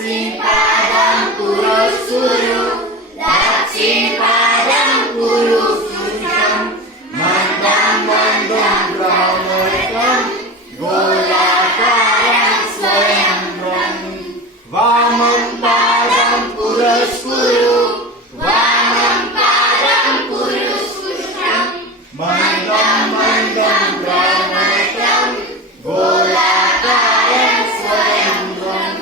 दक्षिणपादं पुरुषुरु दक्षिणपादं पुरुषुषं मन्दं मन्दं भ्रमयं गोलाकारं स्वयंभ्रं वामं पादं पुरुषुरु वामं पादं पुरुषुषं मन्दं मन्दं भ्रमयं गोलाकारं स्वयंभ्रं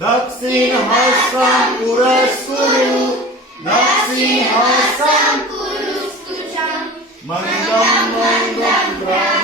दक्षिणहस्तं पुरुषुरु दक्षिणहस्तं पुरुषुषं मन्दं मन्दं